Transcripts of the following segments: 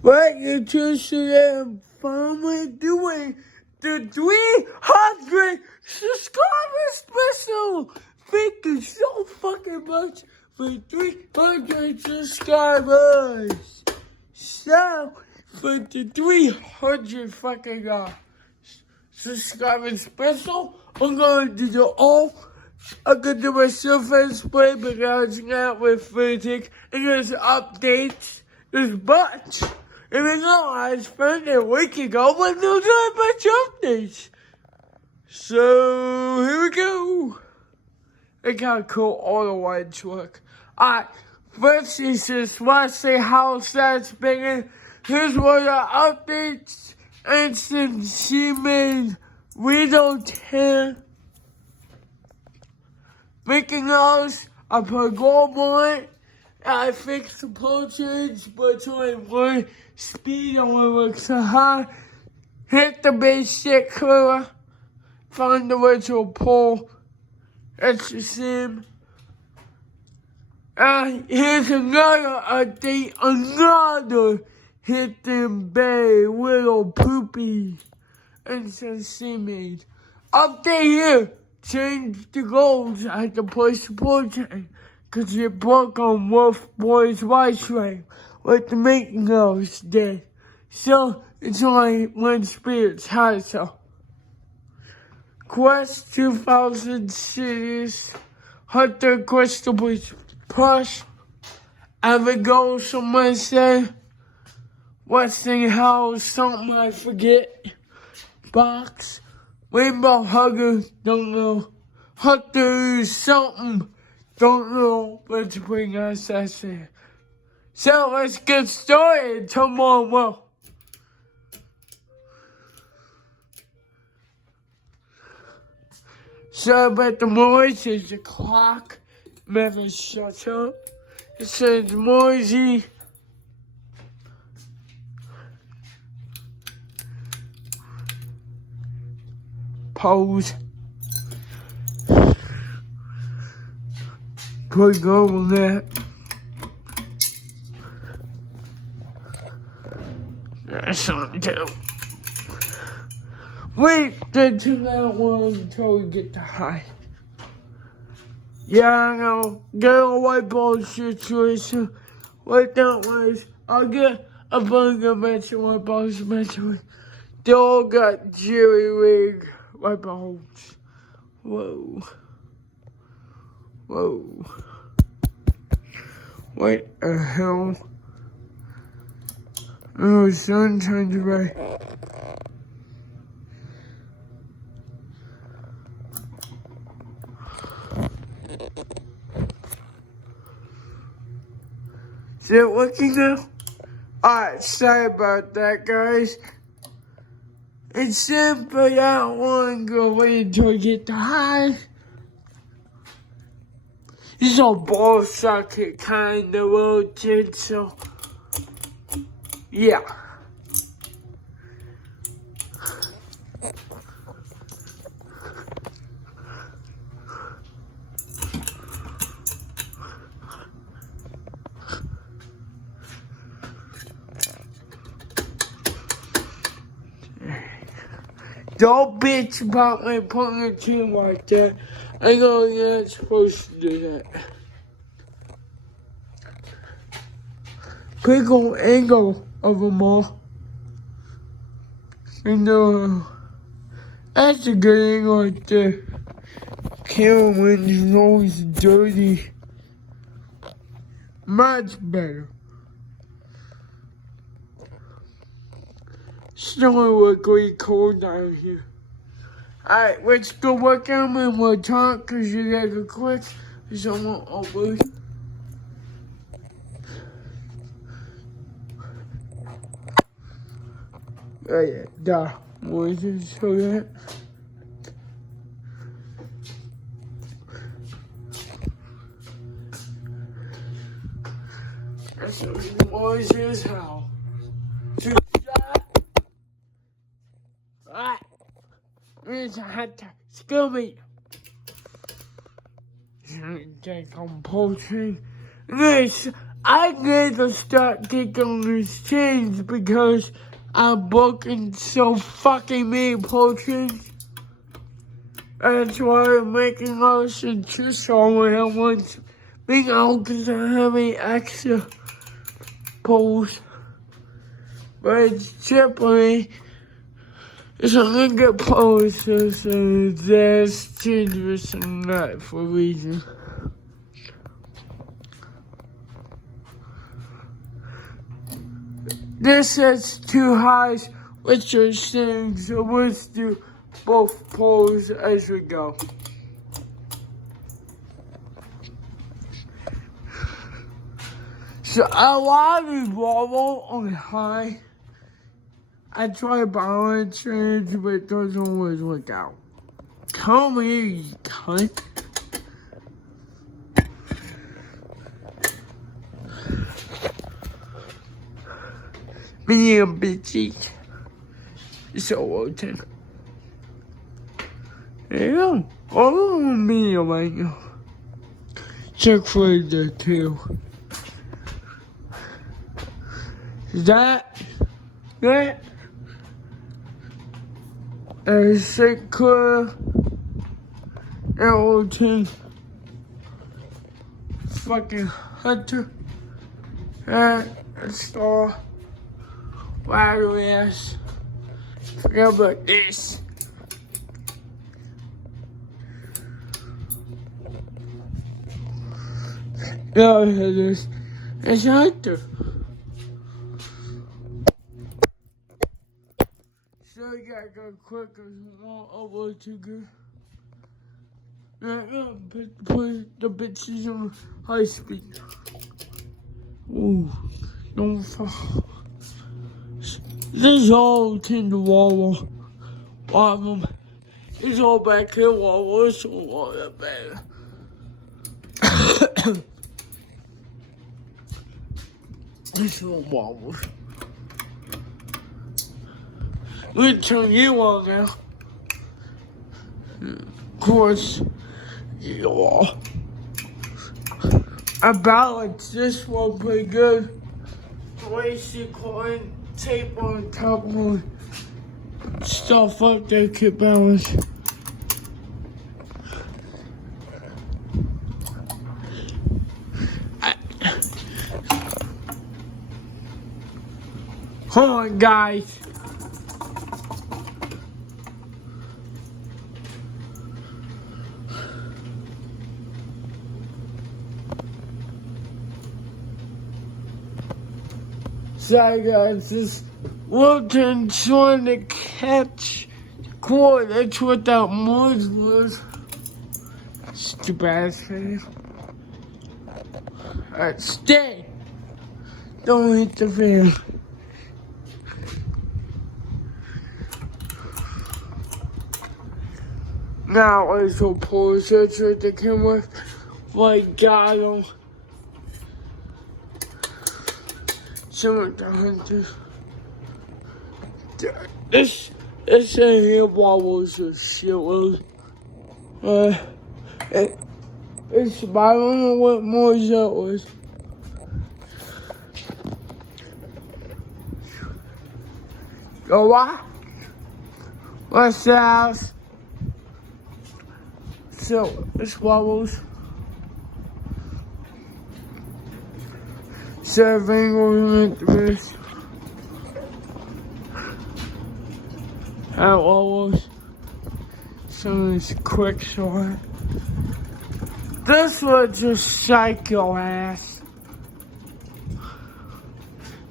What you choose today and finally doing the 300 subscribers special. Thank you so fucking much for 300 subscribers. So, for the 300 fucking subscribers special, I'm going to do all. I'm going to do my surface play because now with physics and there's updates. There's bunch. Even though I spent a week ago when there was not much updates. So, here we go. Look how cool all the lights look. Alright, first is just want to say how that's been. Here's one of the updates. And since she made Windows 10 Mickey Mouse, I put gold on it. I fixed the portraits between one speed on one looks so high. Hit the basic color. Find the original pole. That's the same. Here's another update. Another hit them bay little poopy. And since she made. Update here. Change the goals. I had to push the portrait. Cause it broke on Wolf Boy's White Train with the making noise dead. So it's only one spirit's high, so. Quest 2000 series, Hunter Crystal Bleach Plus. Ever go, someone said. Westinghouse, something I forget. Box. Rainbow Hugger, don't know. Hunter something. Don't know what's bring us as there. So let's get started tomorrow. Sorry about the noise, it's the clock. Never shuts up. It says noisy. Pose. Could go with that. That's something too. Wait until that one until we get to high. Yeah, I know. Get a white ball situation. What that was, I'll get a bunch of mention white balls eventually. They all got Jerry Rig white balls. Whoa. Whoa. What the hell? Oh, sunshine's right. Is it working now? Alright, sorry about that, guys. It's simple, that one go wait until we get the high. This is a ball socket kind of rotate, so yeah. Don't bitch about me putting a team like that. I know you're not supposed to do that. Click on angle of them all. And that's a good angle right there. Camera when it's always dirty. Much better. Still look really cold down here. Alright, let's go work on them and we'll talk because you gotta go quick. Someone over. Oh yeah, duh. What is it so that? That's what noise is how. Alright. It's a hunter. Scooby. Take on poultry. This I need to start taking these chains because I'm booking so fucking many potions. That's why I'm making all this nutritional at once. Being out because I have any extra poles. But it's simply, it's a gonna get posted, so there's dangerous and not for a reason. This says 2 highs, which are saying, so let's do both poles as we go. So a lot of wobble on high. I try buying trades, but it doesn't always work out. Come here, you cunt. Me and bitchy. So rotten. There you go. Oh, me right now. Check for the 2. That is secure Elton fucking Hunter and Star Wireless. Forget about this. Yeah, it is. It's Hunter. So you gotta go quick because we won't upload too good. Put the bitches on high speed. Ooh, don't fall. This all tend to wobble. Wobble. It's all back here wobble. It's all that bad. This all wobbles. We'll turn you on now. Of course, you are. I balance this one pretty good. Basically, tape on top of stuff up there keep balance. Hold on, guys. Sorry guys, this Wilton trying to catch cord. That's what that noise was. Stupid ass face. Alright, stay. Don't hit the fan. Now let's go pull the search with the camera. Like got him. Some of the hunters. This here wobbles a shitload. It's, I don't know what more that was. Go what? What's the house? So, this wobbles. Serving ornament this. How always some of this quick short. This was just psycho ass.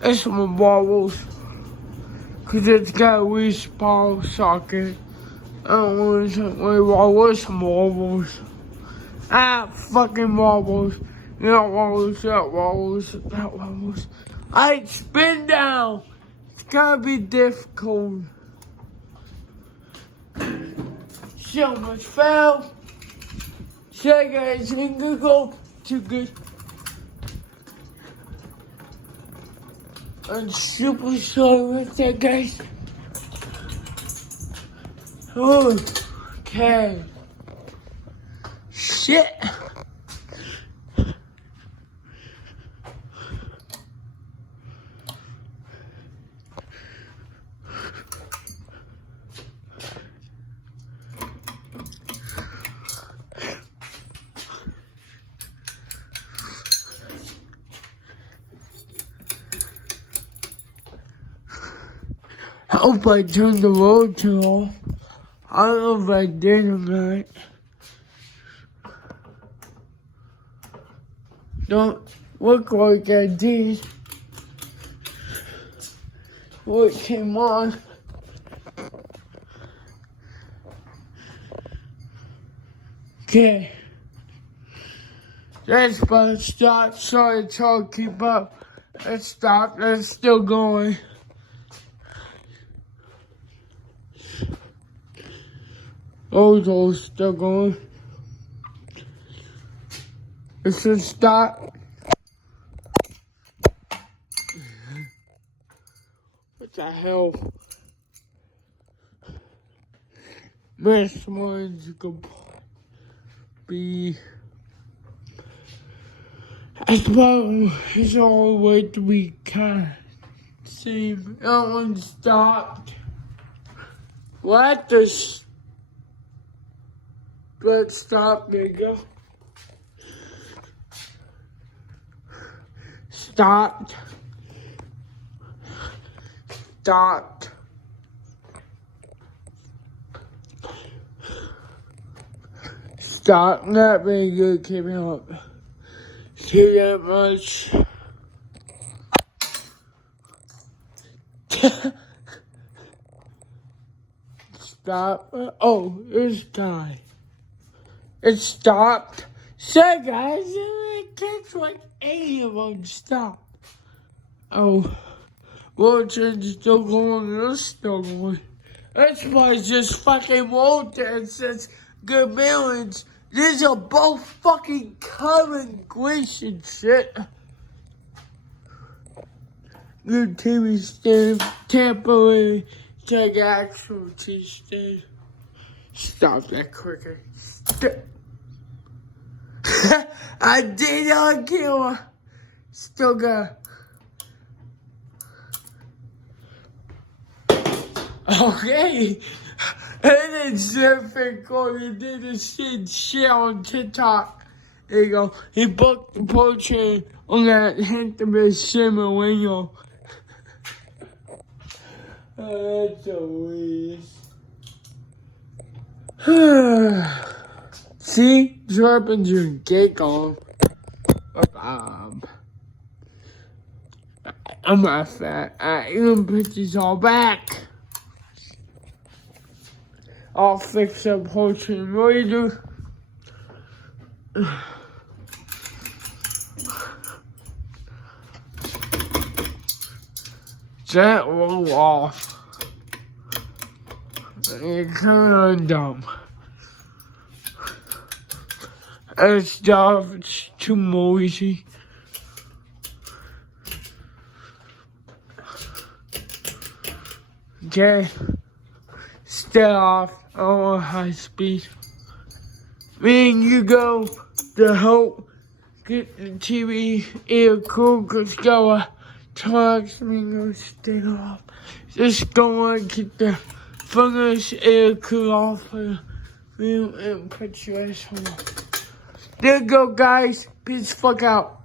This one wobbles. Cause it's got a respawn socket. I don't want to wobbles, some wobbles. Ah, fucking wobbles. That wobbles, that wobbles, that wobbles. Alright, spin down. It's gotta be difficult. So much foul. So guys, we can go too good. I'm super sorry with that, guys. Okay. Shit. hope I turned the rotor off. I don't know if I did or not. Don't look like I did. What came on? Okay. That's about to stop. Sorry, it's hard to keep up. Let's stop. It's still going. Those still going. It should stop. What the hell? This one's gonna be. I suppose it's all the way to be kind of same. That one stopped. What the? Let's stop, nigga. Stopped. Stopped. Stop. Not very good. Keep it up. See that much. Stop. Oh, there's guy. It stopped. So guys, I can't like any of them stop. Oh, Walter's still going. It's still going. That's why it's just fucking Walter. It says good balance. These are both fucking common glitch shit. Good TV stand, temporary, take actual T stand. Stop that quicker. I did not kill her. Still got. Okay. And then Surfing Corey did a shit on TikTok. There you go. He booked the portrait on that Hinterman Shimmer window. Oh, that's so weird. See? Dropping your cake off. I'm not fat. I'm gonna put these all back. I'll fix up portrait. What do you do? That roll off. You're kind of dumb. That stuff, it's too noisy. Okay. Stay off. I don't want high speed. Me and you go to help get the TV air cool, cause go talks me go stay off. Just go and get the fungus air cool off of you and put your ass on. There you go, guys. Peace fuck out.